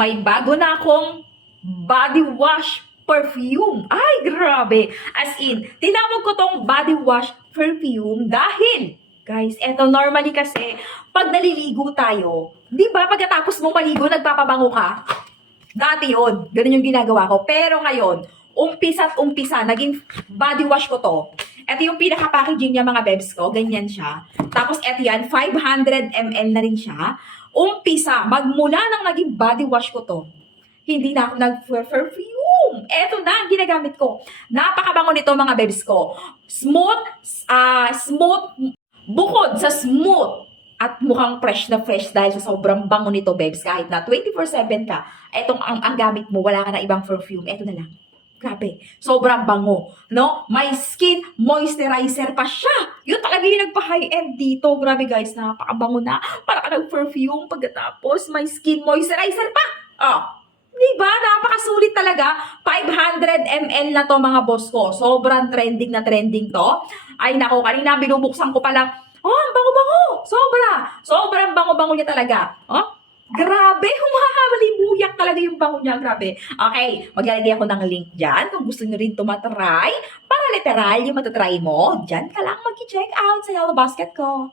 may bago na akong body wash perfume. Ay, grabe. As in, tinawag ko tong body wash perfume dahil, guys, eto normally kasi, pag naliligo tayo, di ba pagkatapos mong maligo, nagpapabango ka? Dati yun, ganun yung ginagawa ko. Pero ngayon, umpisa at umpisa, naging body wash ko to. Ito yung pinaka-packaging niya mga bebs ko, ganyan siya. Tapos ito yan, 500 ml na rin siya. Umpisa, magmula nang naging body wash ko to, hindi na ako nag-perfume. Eto na ang ginagamit ko. Napakabango nito mga bebs ko. Smooth, smooth, bukod sa smooth, at mukhang fresh na fresh dahil sa sobrang bango nito, bebs. Kahit na 24/7 ka, etong ang gamit mo, wala ka na ibang perfume. Eto na lang. Grabe. Sobrang bango. No? May skin moisturizer pa siya. Yun talaga yung nagpa-high-end dito. Grabe guys, napakabango na. Para ka nag-perfume pagkatapos may skin moisturizer pa. Oh. Diba? Napakasulit talaga. 500 ml na to mga boss ko. Sobrang trending na trending to. Ay nako, kanina binubuksan ko pa lang. Oh, ang bango-bango. Sobrang bango-bango niya talaga. Oh, grabe. Humahalimuyak talaga yung bango niya. Grabe. Okay, maglalagay ako ng link dyan. Kung gusto nyo rin tumatry, para literal yung matatry mo, dyan ka lang mag-check out sa Yellow Basket ko.